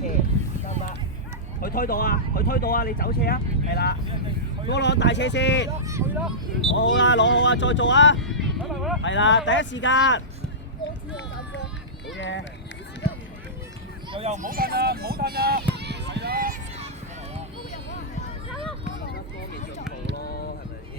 斜，得唔得？佢推到啊！佢推到啊！你走斜啊！係啦，波浪大斜先，好啦，攞好啊！再做啊！係啦，第一時間，好嘢！又唔好褪啊！唔好褪啊！係啦。多面進步咯，係咪先？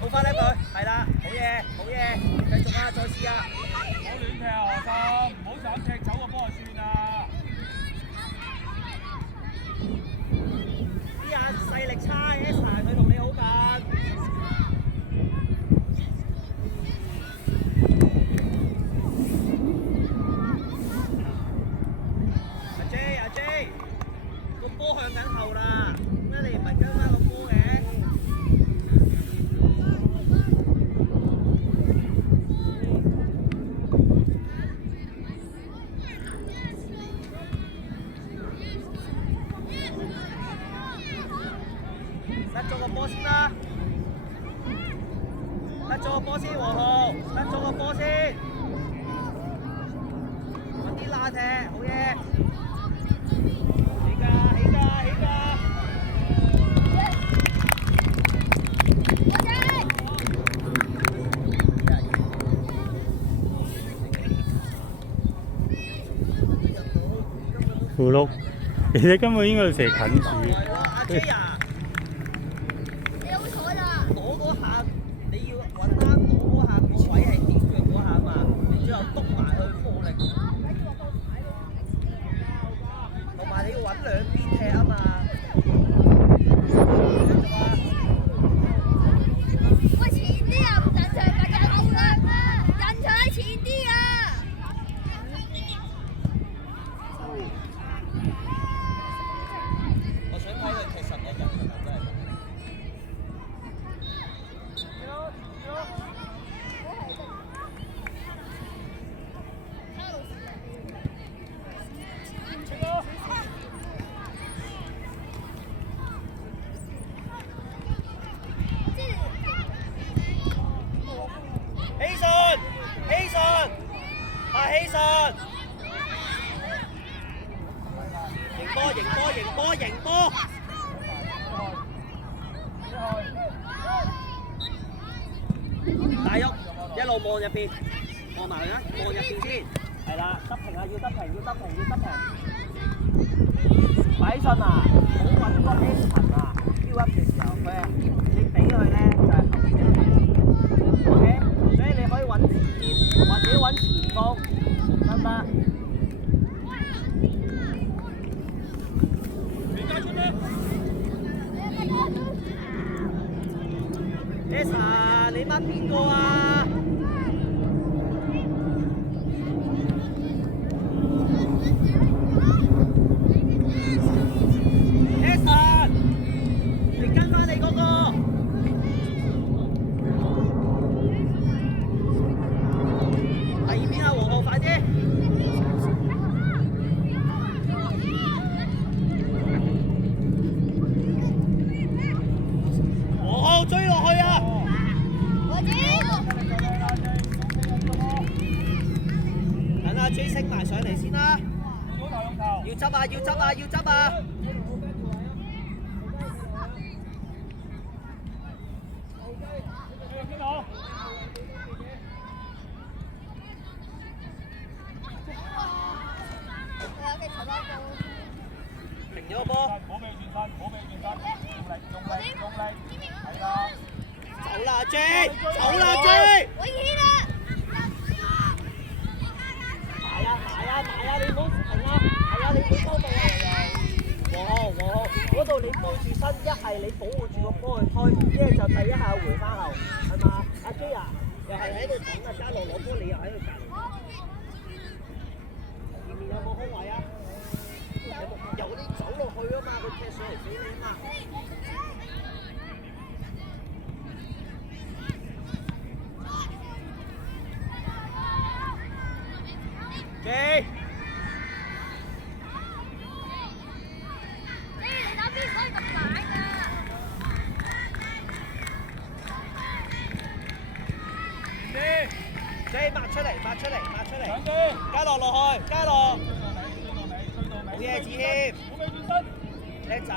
好翻呢佢，係啦，好嘢，好嘢，繼續啊，再試啊！唔好亂踢啊，何心，唔好就咁踢走個波就算啦。啲人勢力差嘅 Esa 佢同你好近。阿 J，個波向緊後啦，點解你唔係跟翻個波嘅？甩咗個波先啦，甩咗個波先，黃浩，甩咗個波先，揾啲拉踢，好嘢，起㗎，起㗎，起㗎！符碌，其實根本應該成日近住。阿 J 啊！攞嗰下你要揾啱攞嗰下個位係點腳嗰下嘛，你之後篤埋去冇力，同埋你要揾兩邊踢啊嘛。喂，前啲啊，唔等上咪就後啦，人才前啲啊！我想睇佢踢實我人係咪真係？希信，希信，啊希信，贏波，贏波，贏波，贏波！大喐，一路望入邊，望埋佢啊，望入邊先，係啦，得平啊，要得平，要得平，要得平。擺信啊，好揾個 S 層啊，標 up 嘅時候，佢係你俾佢咧就係後邊 ，OK，所以你可以揾前邊或者揾前鋒，得唔得？Esa，你掹邊個啊？你跟翻你嗰個，第二邊啊，黃浩快啲！黃浩追落去啊！等阿 J 升埋上嚟先啦！要執啊！要執啊！要執啊！停咗個波，唔好俾佢轉身，唔好俾佢轉身，用力，用力，用力，係啦。走啦 J， 走啦 J！ 我贏啦！埋啊埋啊埋啊！你唔好停啊！係啊，你唔好收到啊！黃浩，嗰度你對住身，一係你保護住個波去推，一係就第一下回翻後，係嘛？阿 J 啊，又係喺度等啊，嘉樂攞波，你又喺度隔離。前面有冇空位啊？由你走落去啊嘛，佢踢上嚟俾你啊嘛。J。你打邊唔可以咁懶㗎。J 抹出嚟，抹出嚟，抹出嚟。上啲，加落落去，加落。追到尾，冇嘢，子謙。好尾轉身。叻仔。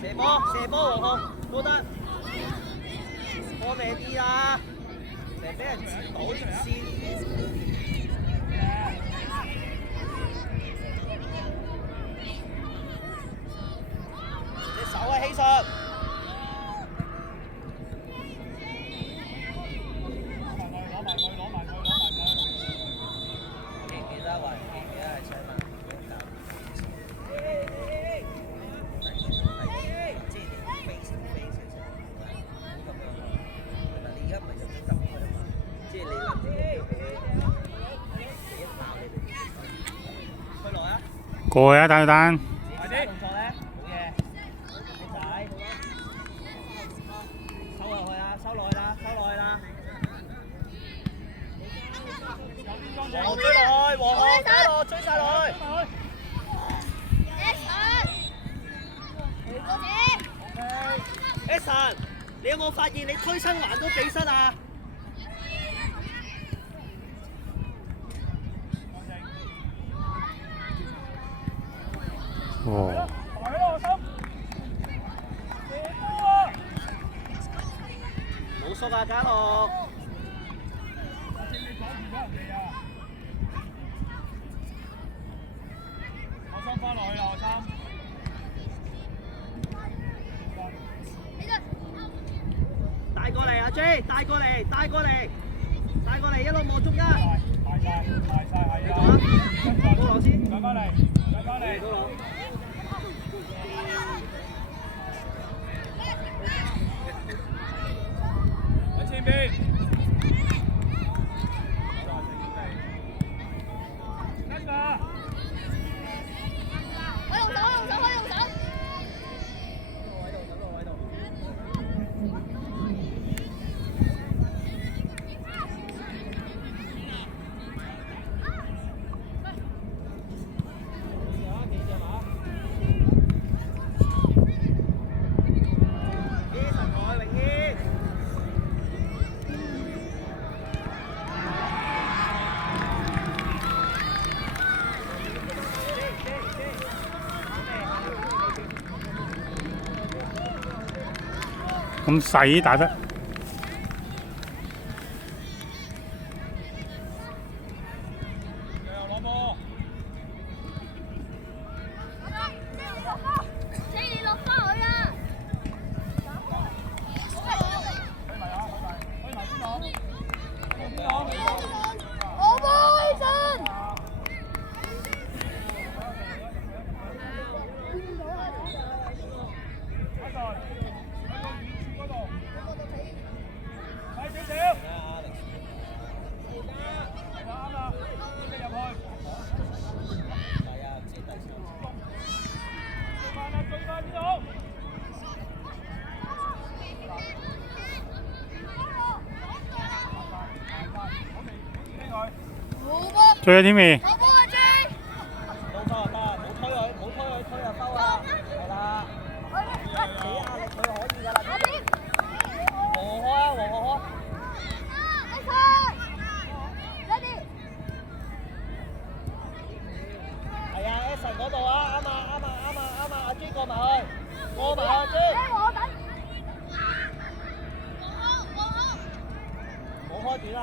射波，射波，黃浩，波得。波靚啲啦，成日俾人截到條線。隻手啊，希實。記唔記得話？記唔記得係請問？即係你 face to face 嘅時候，咁樣。但係你而家唔係就咁揼佢啊嘛，即係你諗住一爆你哋。佢來啊！過啊，蛋蛋。快啲動作咧，好嘢，靚仔，收落去啦，收落去啦，收落去啦。黃浩追落去，黃浩加落，追晒落去。Eason，你有冇發現你推身還都幾失啊？哇！冇縮啊，嘉樂。我心翻落去啦，我心。帶過嚟阿 J， 帶過嚟，帶過嚟，帶過嚟，一路望中間。大晒，係你啊。做啊！高朗先。上翻嚟，上翻嚟。高朗。喺前邊。跟㗎。我用手，我用手，我用手。咁細打得。又攞波。你落翻去啦！推埋啊，推埋邊度？邊度？我冇信。快少少！啱啦，你入去。係啊，知第三。最慢啦，最慢邊度？追啊，天美！我幫阿 J。冇錯得，冇推佢，冇推佢，推就收啦。係啦，你壓力佢可以㗎啦。我邊？黃浩開啊，黃浩開。係啊 ，Eason 嗰度啊，啱啊，啱啊，啱啊，啱啊，阿 J 過埋去，過埋阿 J。我等。冇開短啦，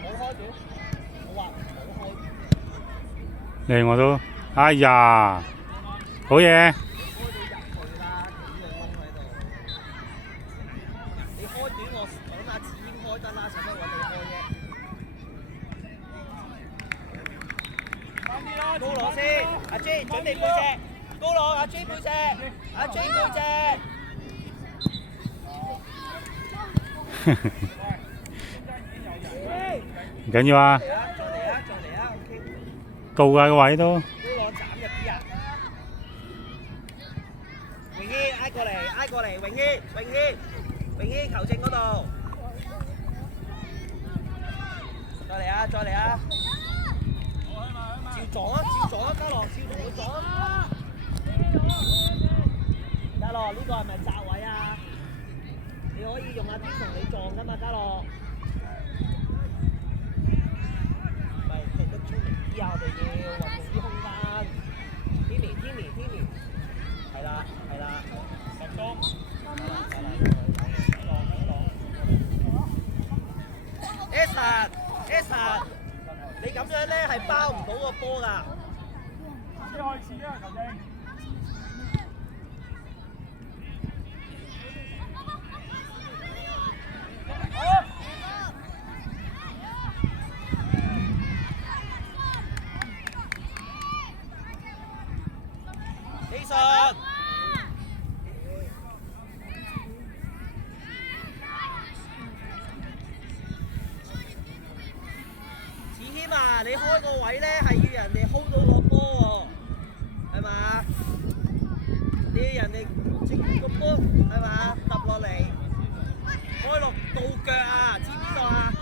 冇開短，冇話冇開。嚟我都，哎呀，好嘢！你開短我揾阿子英開得啦，使乜揾你開啫？高朗先，阿 J 準備背脊，高朗阿 J 背脊，阿 J 背脊。唔緊要啊，再嚟啊，再嚟啊，再嚟啊 ，OK。到㗎個位都。高朗斬入啲啊！榮軒挨過嚟，挨過嚟，榮軒，榮軒。永熙球證嗰度。再嚟啊！再嚟啊！照撞啊！照撞啊！嘉樂，照同佢撞啊！嘉樂，呢個係咪窄位啊？你可以用阿天同你撞噶嘛，嘉樂。唔係踢得出嚟啲啊！我哋要運用啲空間。Timmy，係啦，10中。Eason，你咁樣咧係包唔到個波㗎。先開始啊，球證。Eason，子謙啊，你開個位咧係要人哋 hold 到個波喎，係嘛？你要人哋整個波係嘛揼落嚟，開落到腳啊，知邊度啊？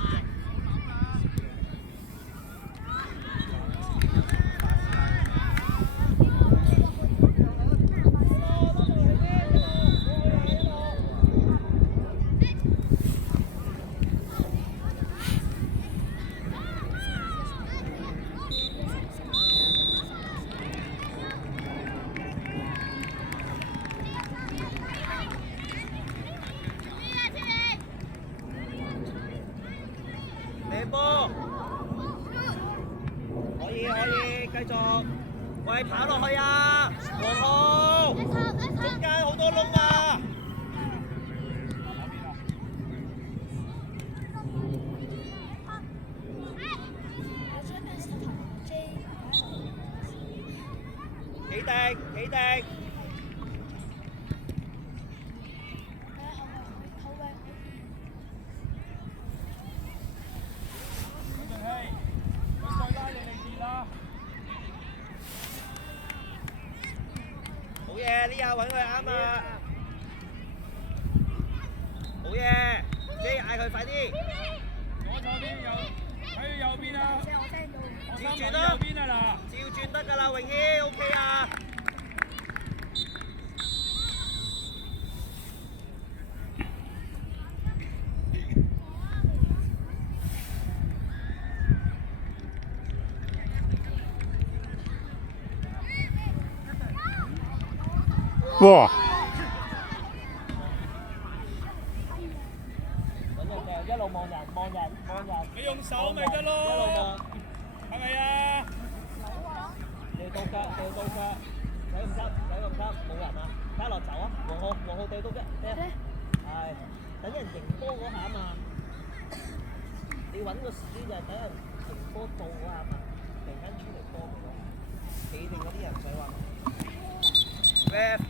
波可以，繼續，喂，跑落去啊，黃浩，中間好多窿啊！企定。好嘢，呢下揾佢啱啊！好嘢 ，J 嗌佢快啲。左邊喺右邊啊！照轉啦，照轉得㗎啦，泳希 OK 啊！哇！一路望人，你用手咪得咯，係咪啊？掉到腳，使咁急，冇人啊！嘉樂走啊，黃浩掉到腳，係等人迎波嗰下嘛。你揾個時機就係等人迎波到嗰下嘛，突然間出嚟波佢咯，企定嗰啲人水話。Ref。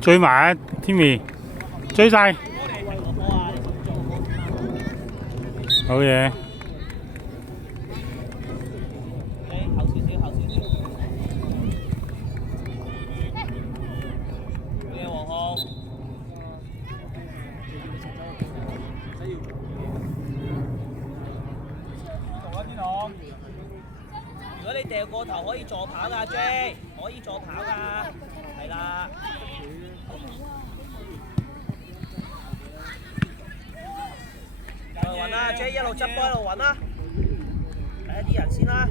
追埋啊 ，Timmy， 追晒，好嘢。如果你掉過頭可以助跑㗎 J， 可以助跑㗎，係啦。揾啦 ，J 一路執波一路揾啦，睇下啲人先啦。